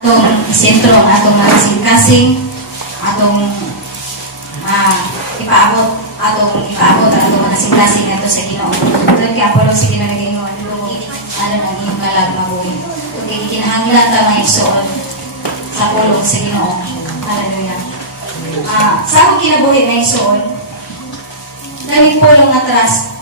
atong sentro ang atong kasing-kasing atong ipaabot atong kasing-kasing ato sa Ginoo. Tungod kay Apollo sa Ginoo nagaingon lugi ano nang iyong kalag mabuhi. Tungod kinahanglan ta maigsoon sa pulong sa Ginoo. Hallelujah. Sa akong kinabuhi na igsoon, daming pulong atras.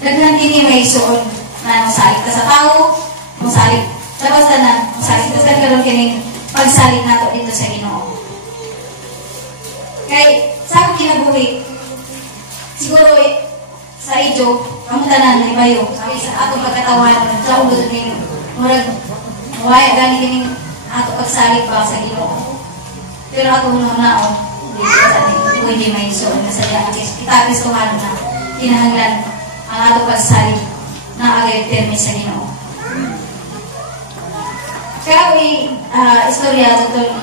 Daghan kini maigsoon na masalig ka sa tao, masalig tapos na masalig ka sa karon kini pagsalig nato dito sa Ginoo. Kay sa akong kinabuhi, siguro sa idyo, pamutanan na ibayo. Sabi sa atong pagkatawan, sa akong gusto ninyo, murag, mawaya gani kining ato pagsalig ba sa Ginoo. Pero atong naon, hindi may isoon na sa diyang kita Kristohan na kinahanglan ang ato pagsalig na agay termi sa Ginoo. Kaya istorya atong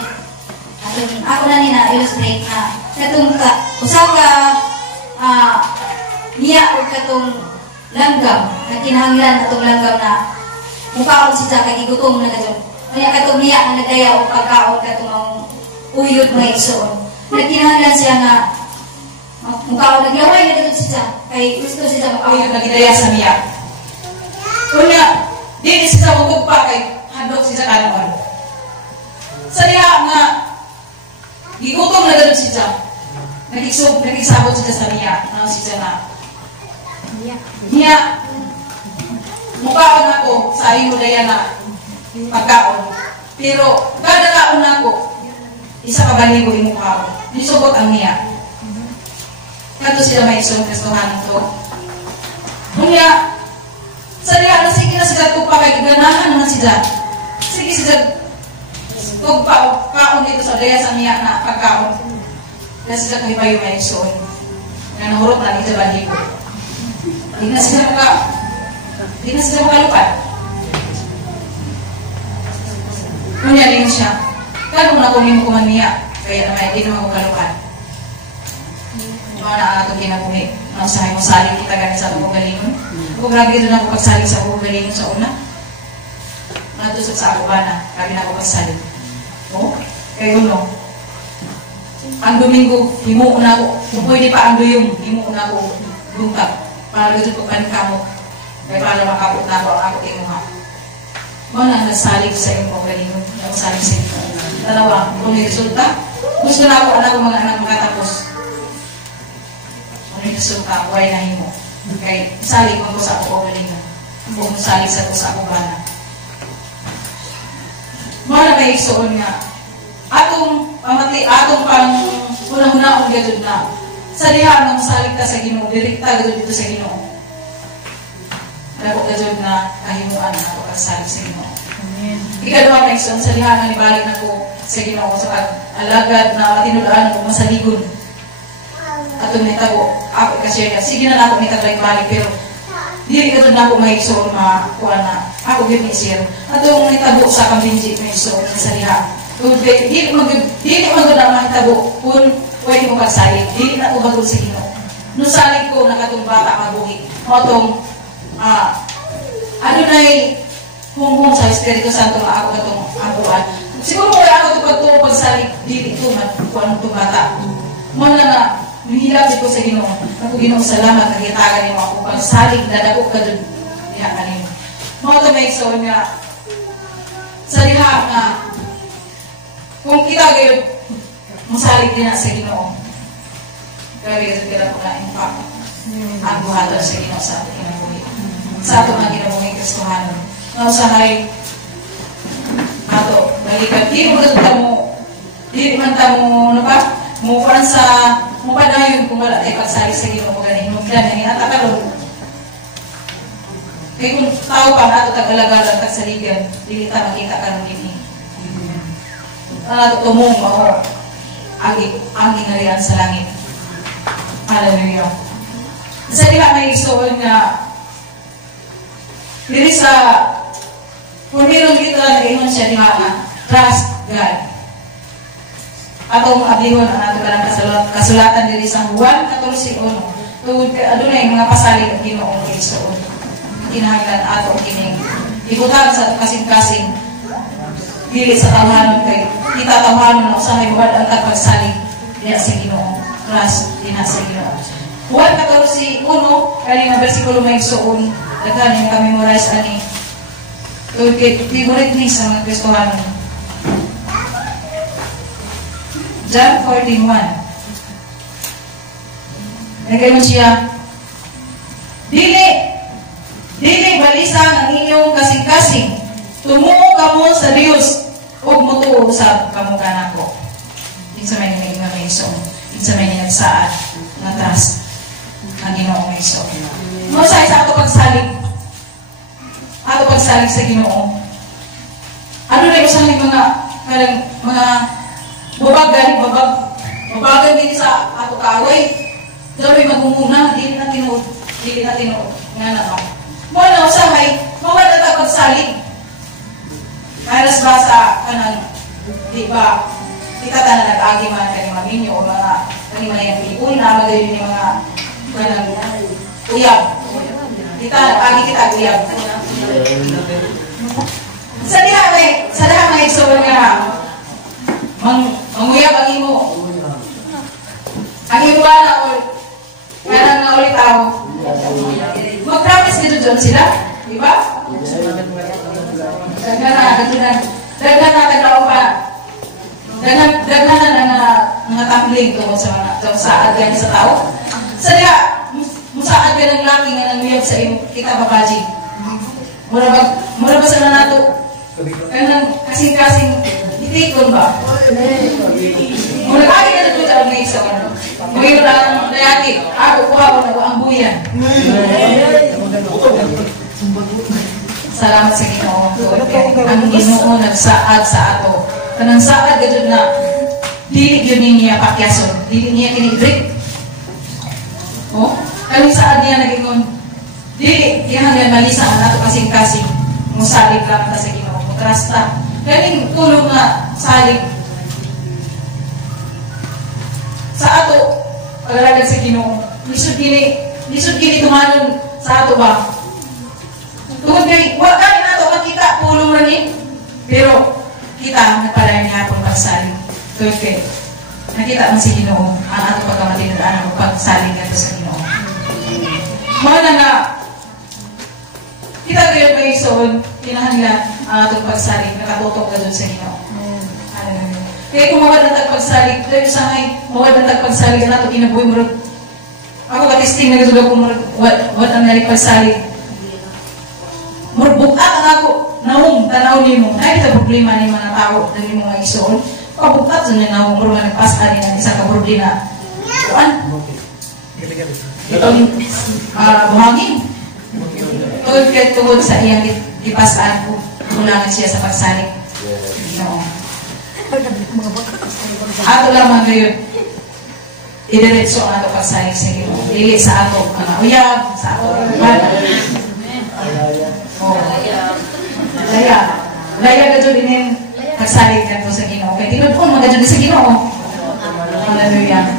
ako na nina illustrate na katong usaw ka niya o katong langgam na kinahanglan atong langgam na mukaon siya kagigutom na gadyon. Kaya katong niya ang nagdaya o pagkaon katong uyod mga igsoon. Nagkinahanglan siya na mukaon naglaway na gadyon siya kay gusto siya makawin nagdaya sa niya. Kunya, di siya mutugpa kay handok siya kanon. Sa niya nga gigutom na ganun siya. Nagsabot siya sa niya. Ano siya na? Niya. Mukhaon ako sa iyo daya na pagkaon. Pero kada kaon ako, isa ka baligo yung mukhaon. Nisubot ang niya. Kato sila may isong Kristohanin to. Niya, sa niya, sige na sila ito pa kay ganahan na sila. Sige sila kung kaon dito sa daya sa niya na pagkaon. Kaya sila kahibayo may igsoon. Nga nahurot na dito baligo. Di na sila makalupad. Kunya rin siya. Kaya kung nakunin mo kuman niya, kaya naman hindi naman makalupad. Mga na ato kinabuhi. Nausahay mo saling kita gani sa buong galingon. Kung grabe ito na ako pagsaling sa buong galingon sa una. Natusok sa ako ba na, grabe na ako pagsaling. Oh, kaya yun no. Ang Domingo, himuon na ako. Kung pwede pa ang duyong, himuon na ako lungkap. Para gusto ko kanikamo. Kaya para makabot na ako ang ako imuha. Mga na nasalig sa iyong pagalingon. Nasalig sa iyong. Dalawa, kung may resulta, gusto na ako anak ko mga anak makatapos. Kung may resulta, buhay na himo. Kaya salig ko sa ako pagalingon. Kung salig sa ako sa ako bana. Mga na may igsoon nga, atong pang unang-unang gadod na sa diha ng salig ta sa Ginoo, direkta gadod dito sa Ginoo. Dako gadod na kahimuan na ako pagsalig sa Ginoo. Ikaduha na igsoon sa diha nga nibalik na ko sa Ginoo sa pag-alagad na matinulaan ko masaligon. Atong nitago, ako ikasya sige na ako nitagbalik pero dili gadod na ako maigsoon makuha na ako gid isir. Atong nitago sa kambinji maigsoon sa diha. Dili magud ang mahitabo kung pwede mo pagsalig. Dili na ko magud sa Ginoo. No salig ko na katong bata mabuhi. Motong ano na'y humhum sa Espiritu Santo nga ako katong angkuhan. Siguro mo ako ito pagsalig dili ito magkuhan itong bata. Mo na nga nihilap ko sa Ginoo. Ako Ginoo salamat nagitagan niyo ako pagsalig dadako ka dun diha kanimo. Mo to may igsoon nga sa diha nga kung kita gayon, masalig din na sa Ginoo. Grabe kasi kila po na impact. Ang buhaton sa Ginoo sa ating kinabuhi. Sa ato nga kinabuhi Kristohanon. Nausahay, ato, balikan. Di man ta mo, ano pa? Mukuan sa, mupadayon kung wala tayo pagsalig sa Ginoo. Magaling, muglan, yung inatakalo. Kaya kung tao pa na ato tag-alagalan, tagsaligan, hindi ta makita ka ng gini. Tumong ako ang ginarihan sa langit. Hallelujah. Sa diha may igsoon nga diri sa kung meron kita nag-ingon siya diha nga trust God. Atong abihon ang ato kanang kasulatan diri sa Juan 14:1. Tungod adunay mga pasalig ang Ginoo igsoon. Kinahanglan ato kining ibutang sa kasing-kasing dili sa tawhanon kay kita tawhanon na usahay buhat ang pagsalig diya sa Ginoo. Ras diha sa Ginoo. Juan 14:1 kani nga bersikulo may suon daghan yung ka-memorize ani. Okay, favorite ni sa mga Kristohanon. John 14:1. Nagayon siya, Dili balisang ang inyong kasing-kasing. Tumuo kamo sa Dios ug mutuo sa kamo kanako. Sa may nga may iso. Sa may nagsaad nga tas ang Ginoo may iso. Mo sa ato pagsalig. Ato pagsalig sa Ginoo. Ano na usang mga babagan din sa ato kaaway. Dili magumuna, dili na tinuod nga na. Mo na usahay, mawala ta pagsalig. Maras ba sa kanang di ba kita tanan nag-agi man kani maminyo o mga kani man yung pelikula magayon yung mga kanang uyab. Kita nag-agi kita uyab. Sa diha may igsoon nga manguyab ang imo. Ang imo ba na kanang na ulit ako. Mag-promise dito dyan sila, di ba? Daghan na taglaw pa. Daghan na nga tumbling tungkol sa mga saad yan sa tao. Sadya, musaad ka ng laki nga nangyayag sa iyo, kita babaji. Mura ba sa nato? Kanang kasing-kasing itikon ba? Mura kaki ka na ito sa mga isa. Ngayon lang nayati, ako kuha ko na ang buyan. Salamat sa Ginoo. Ang Ginoo nagsaad sa ato. Kanang saad gadud na dili gyud niya pakyason, dili niya kini-break. Oh, kanang saad niya nagingon dili hanggang malisa ang ato kasing-kasing. Musalig lang ta sa Ginoo, mutrasta. Kaning tulong nga salig sa ato paglalagad sa Ginoo. Lisod kini tumanon sa ato ba? Tungod kay wa kani nato makita pulong ra ni. Pero kita nagpalayan niya akong pagsalig. Tungod kay nakita man si Ginoo ang ato pagkamatinadaan ang pagsalig nato sa Ginoo. Mao na nga kita kayo may ison kinahanglan ang atong pagsalig nakatutok ka dun sa Ginoo. Kaya kung mawad ang tagpagsalig, dahil sa ngay, mawad ang tagpagsalig na ito, kinabuhi mo rin. Ako katisting na gano'n kung wad ang nalipagsalig. Murbukat ang ako, naong, tanaw niyo mo. Ay, ito problema ni mga tao, dahil mo nga isuon. Pabukat sa niya naong, murong nga nagpasa rin ang isang kaproblema. Kuan? Itong buhangin. Tungod sa iyang ipasaan ko, kulangan siya sa pagsalig. No. Ato lamang ngayon idiretso ang ato pagsalig sa Ginoo. Dili sa ato mga uyab, sa ato laya gadyo din pagsalig nato sa Ginoo. Kaya tinudon mga gadyo sa Ginoo. Hallelujah.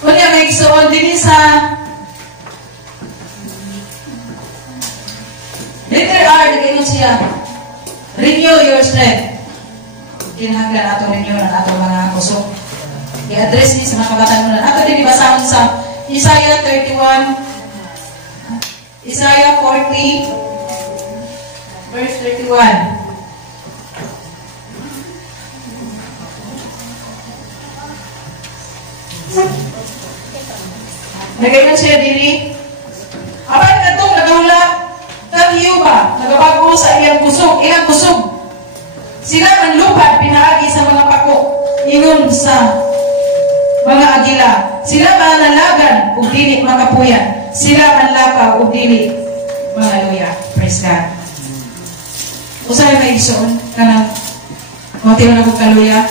Kunya may igsoon din sa letter R, nag-inom siya, renew your strength. Kinahanglan ato ninyo ng ato mga kusog. I-address ni sa mga kabatanunan. Ato din ibasahon sa Isaiah 31, Isaiah 40, verse 31. Nagayon siya dili. Apan katong nagahulak kang ba? Nagabago sa iyang kusog. Sila man lupa pinaagi sa mga pako, ingon sa mga agila. Sila manalagan ug dili makapuyan. Sila manlakaw ug dili mga luya. Praise God. Usay may igsoon kanang motibo na kong kaluya.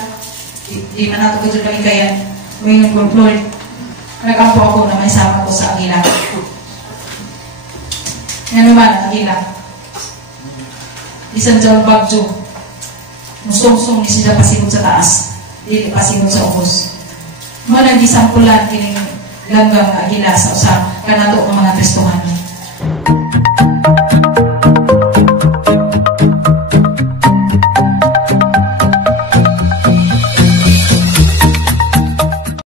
Di man nato kadto kami kayan. Moingon ko Lord. Nag-ampo ako na may sama ko sa agila. Ngano man agila. Bisan sa bagyo. Musong-song ni siya pasimod sa taas. Dili pasimod sa ubos. Mo nang gisampulan kining langgang agila sa usa kanato ng mga Kristohanon.